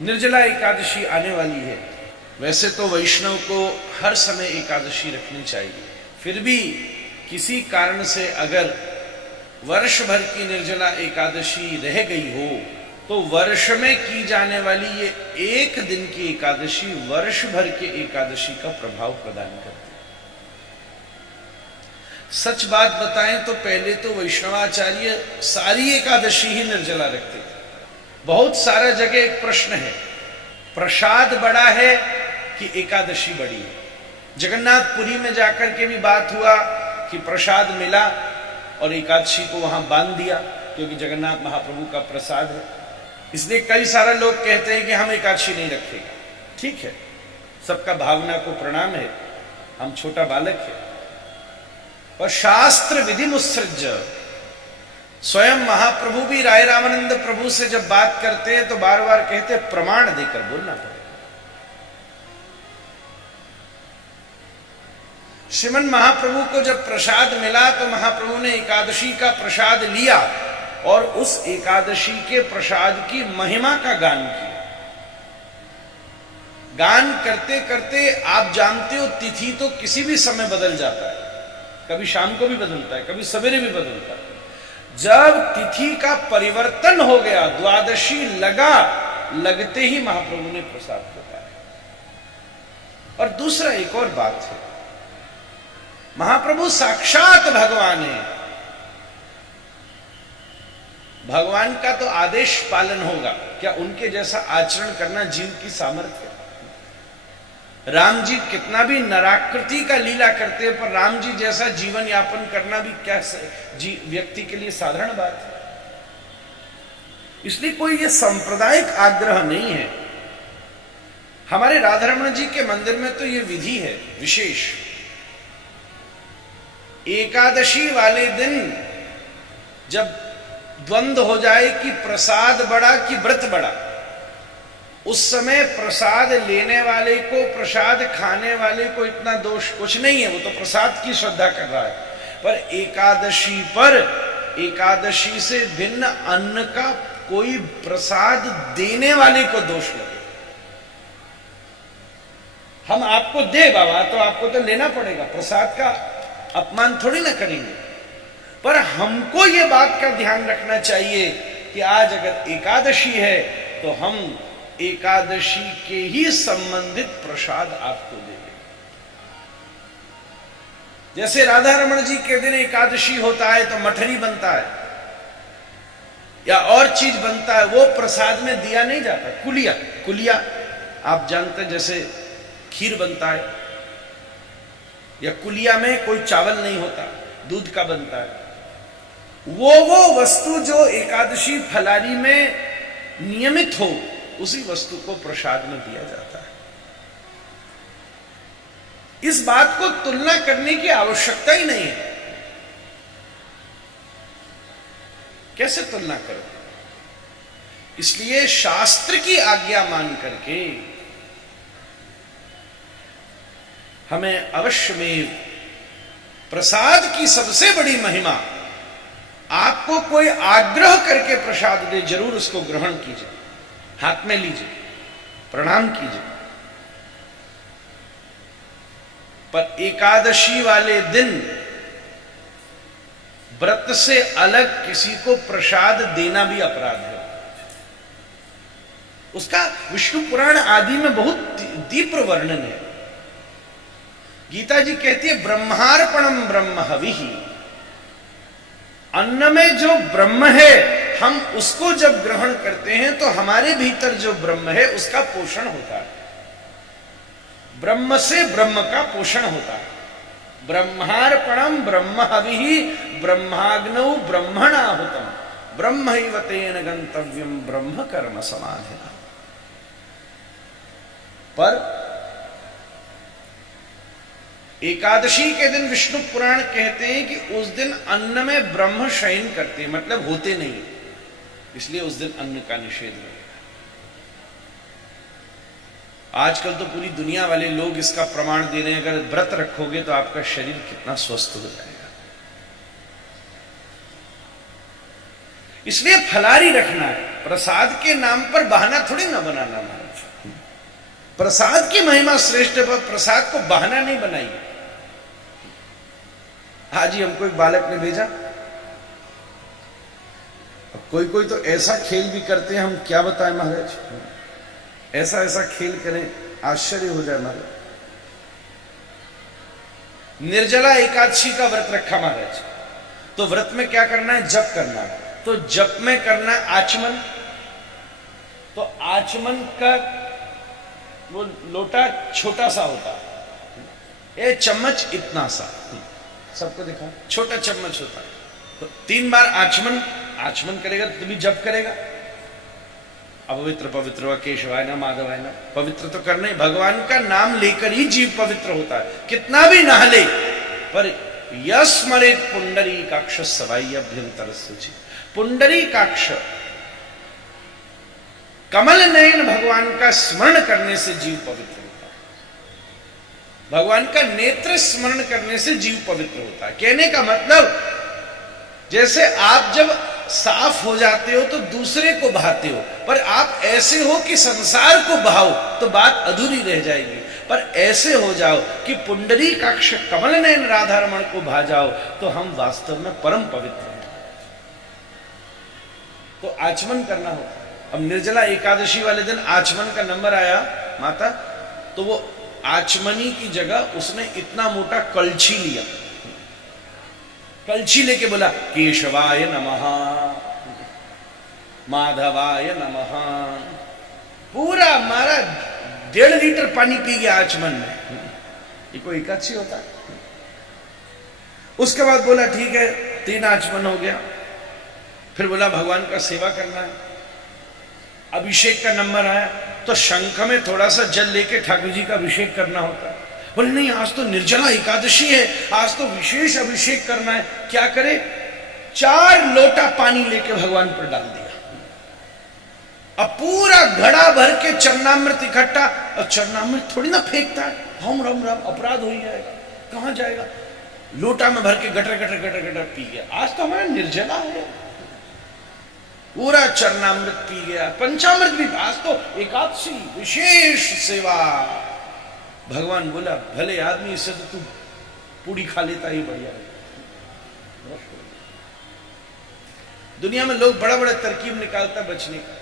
निर्जला एकादशी आने वाली है। वैसे तो वैष्णव को हर समय एकादशी रखनी चाहिए, फिर भी किसी कारण से अगर वर्ष भर की निर्जला एकादशी रह गई हो तो वर्ष में की जाने वाली ये एक दिन की एकादशी वर्ष भर के एकादशी का प्रभाव प्रदान करती है। सच बात बताएं तो पहले तो वैष्णवाचार्य सारी एकादशी ही निर्जला रखते थे। बहुत सारा जगह एक प्रश्न है, प्रसाद बड़ा है कि एकादशी बड़ी है। जगन्नाथपुरी में जाकर के भी बात हुआ कि प्रसाद मिला और एकादशी को वहां बांध दिया क्योंकि जगन्नाथ महाप्रभु का प्रसाद है। इसलिए कई सारे लोग कहते हैं कि हम एकादशी नहीं रखेंगे। ठीक है, सबका भावना को प्रणाम है, हम छोटा बालक है, पर शास्त्र विधि मुत्सृज स्वयं महाप्रभु भी राय रामानंद प्रभु से जब बात करते हैं तो बार बार कहते हैं प्रमाण देकर बोलना पड़ेगा। श्रीमन महाप्रभु को जब प्रसाद मिला तो महाप्रभु ने एकादशी का प्रसाद लिया और उस एकादशी के प्रसाद की महिमा का गान किया। गान करते करते आप जानते हो तिथि तो किसी भी समय बदल जाता है, कभी शाम को भी बदलता है, कभी सवेरे भी बदलता है। जब तिथि का परिवर्तन हो गया, द्वादशी लगते ही महाप्रभु ने प्रसाद बताया। और दूसरा एक और बात है, महाप्रभु साक्षात भगवान है, भगवान का तो आदेश पालन होगा, क्या उनके जैसा आचरण करना जीव की सामर्थ्य? राम जी कितना भी नराकृति का लीला करते हैं, पर राम जी जैसा जीवन यापन करना भी क्या व्यक्ति के लिए साधारण बात है। इसलिए कोई ये सांप्रदायिक आग्रह नहीं है। हमारे राधारमण जी के मंदिर में तो ये विधि है विशेष, एकादशी वाले दिन जब द्वंद्व हो जाए कि प्रसाद बड़ा कि व्रत बड़ा, उस समय प्रसाद लेने वाले को, प्रसाद खाने वाले को इतना दोष कुछ नहीं है, वो तो प्रसाद की श्रद्धा कर रहा है। पर एकादशी से भिन्न अन्न का कोई प्रसाद देने वाले को दोष लगे। हम आपको दे बाबा तो आपको तो लेना पड़ेगा, प्रसाद का अपमान थोड़ी ना करेंगे। पर हमको ये बात का ध्यान रखना चाहिए कि आज अगर एकादशी है तो हम एकादशी के ही संबंधित प्रसाद आपको देंगे। जैसे राधा रमण जी के दिन एकादशी होता है तो मठरी बनता है या और चीज बनता है, वो प्रसाद में दिया नहीं जाता। कुलिया आप जानते हैं, जैसे खीर बनता है, या कुलिया में कोई चावल नहीं होता, दूध का बनता है। वो वस्तु जो एकादशी फलारी में नियमित हो, उसी वस्तु को प्रसाद में दिया जाता है। इस बात को तुलना करने की आवश्यकता ही नहीं है। कैसे तुलना करो? इसलिए शास्त्र की आज्ञा मान करके हमें अवश्य में प्रसाद की सबसे बड़ी महिमा, आपको कोई आग्रह करके प्रसाद दे, जरूर उसको ग्रहण कीजिए, हाथ में लीजिए, प्रणाम कीजिए। पर एकादशी वाले दिन व्रत से अलग किसी को प्रसाद देना भी अपराध है। उसका विष्णु पुराण आदि में बहुत तीव्र वर्णन है। गीता जी कहती है ब्रह्मार्पणम ब्रह्म हविहि, अन्न में जो ब्रह्म है हम उसको जब ग्रहण करते हैं तो हमारे भीतर जो ब्रह्म है उसका पोषण होता है। ब्रह्म से ब्रह्म का पोषण होता है। ब्रह्मार्पणम ब्रह्म हविहि ब्रह्माग्नौ ब्रह्मणाहुतम ब्रह्मैव तेन गंतव्यम ब्रह्म कर्म समाधिना। पर एकादशी के दिन विष्णु पुराण कहते हैं कि उस दिन अन्न में ब्रह्म शयन करते हैं, मतलब होते नहीं, इसलिए उस दिन अन्न का निषेध है। आजकल तो पूरी दुनिया वाले लोग इसका प्रमाण दे रहे हैं, अगर व्रत रखोगे तो आपका शरीर कितना स्वस्थ हो जाएगा। इसलिए फलारी रखना है। प्रसाद के नाम पर बहाना थोड़ी ना बनाना महाराज। प्रसाद की महिमा श्रेष्ठ है, प्रसाद को बहाना नहीं बनाइए। आज ही हमको एक बालक ने भेजा, कोई कोई तो ऐसा खेल भी करते हैं, हम क्या बताएं महाराज, ऐसा ऐसा खेल करें आश्चर्य हो जाए महाराज। निर्जला एकादशी का व्रत रखा महाराज, तो व्रत में क्या करना है, जप करना है। तो जप में करना है आचमन, तो आचमन का वो लोटा छोटा सा होता है, ये चम्मच इतना सा, सबको दिखा, छोटा चम्मच होता है। तो 3 बार आचमन करेगा तो भी जप करेगा, अपवित्र पवित्र व केशवाय न माधवाय न, पवित्र तो करना ही, भगवान का नाम लेकर ही जीव पवित्र होता है। कितना भी नहा ले पर यस्मरेत पुंडरीकाक्ष सवाई अभ्यंतर सूचि, पुंडरीकाक्ष कमल नयन भगवान का स्मरण करने से जीव पवित्र होता है। भगवान का नेत्र स्मरण करने से जीव पवित्र होता है। कहने का मतलब, जैसे आप जब साफ हो जाते हो तो दूसरे को बहाते हो, पर आप ऐसे हो कि संसार को बहाओ तो बात अधूरी रह जाएगी। पर ऐसे हो जाओ कि पुंडरीकाक्ष कमल नयन राधा रमण को भा जाओ तो हम वास्तव में परम पवित्र हैं। तो आचमन करना होता है। अब निर्जला एकादशी वाले दिन आचमन का नंबर आया माता, तो वो आचमनी की जगह उसने इतना मोटा कलछी लिया, कलछी लेके बोला केशवाय नमः माधवाय नमः, पूरा मारा 1.5 लीटर पानी पी गया आचमन में। ये कोई एकादशी होता है? उसके बाद बोला ठीक है 3 आचमन हो गया, फिर बोला भगवान का सेवा करना है। अभिषेक का नंबर आया तो शंख में थोड़ा सा जल लेके ठाकुर जी का अभिषेक करना होता है। बोले नहीं, आज तो निर्जला एकादशी है, आज तो विशेष अभिषेक करना है। क्या करे, 4 लोटा पानी लेके भगवान पर डाल दिया। अब पूरा घड़ा भर के चरणामृत इकट्ठा, और चरणामृत थोड़ी ना फेंकता है, हम राम राम अपराध हो जाएगा, कहां जाएगा, लोटा में भर के gutter gutter gutter gutter P गया। आज तो हमारा निर्जला है, पूरा चरणामृत पी गया, पंचामृत भी। आज तो एकादशी विशेष सेवा। भगवान बोला भले आदमी, इससे तो तू पूड़ी खा लेता ही बढ़िया है। दुनिया में लोग बड़ा बड़ा तरकीब निकालता बचने का।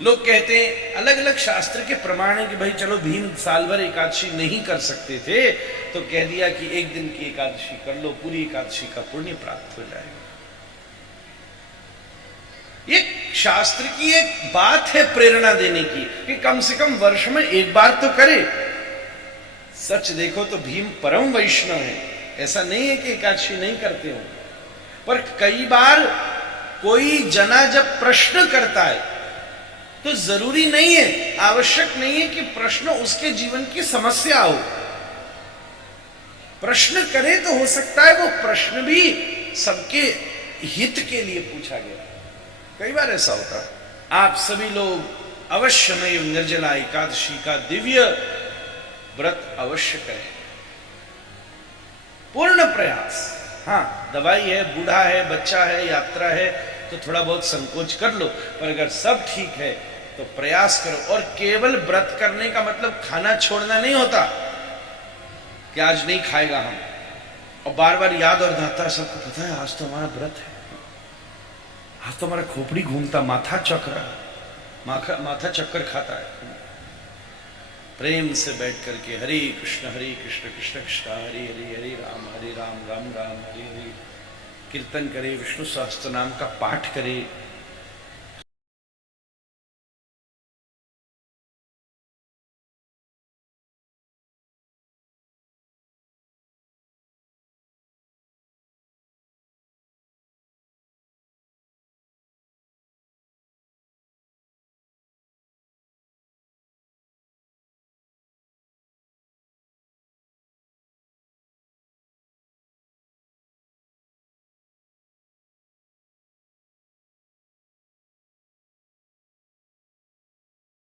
लोग कहते हैं अलग अलग शास्त्र के प्रमाण है कि भाई चलो भीम साल भर एकादशी नहीं कर सकते थे, तो कह दिया कि एक दिन की एकादशी कर लो, पूरी एकादशी का पुण्य प्राप्त हो जाएगा। ये शास्त्र की एक बात है प्रेरणा देने की कि कम से कम वर्ष में एक बार तो करे। सच देखो तो भीम परम वैष्णव है, ऐसा नहीं है कि एकादशी नहीं करते हो, पर कई बार कोई जना जब प्रश्न करता है तो जरूरी नहीं है, आवश्यक नहीं है कि प्रश्न उसके जीवन की समस्या हो। प्रश्न करे तो हो सकता है वो प्रश्न भी सबके हित के लिए पूछा गया। कई बार ऐसा होता है। आप सभी लोग अवश्य में निर्जला एकादशी का दिव्य व्रत अवश्य करें, पूर्ण प्रयास। हाँ, दवाई है, बूढ़ा है, बच्चा है, यात्रा है, तो थोड़ा बहुत संकोच कर लो, पर अगर सब ठीक है तो प्रयास करो। और केवल व्रत करने का मतलब खाना छोड़ना नहीं होता कि आज नहीं खाएगा हम, और बार बार याद और दाता सबको पता है आज तो हमारा व्रत है, आज तो हमारा खोपड़ी घूमता, माथा माथा चक्कर खाता है। प्रेम से बैठ करके हरे कृष्ण कृष्ण कृष्ण हरे हरे, हरे राम राम राम हरे हरे, कीर्तन करे, विष्णु सहस्त्र नाम का पाठ करे,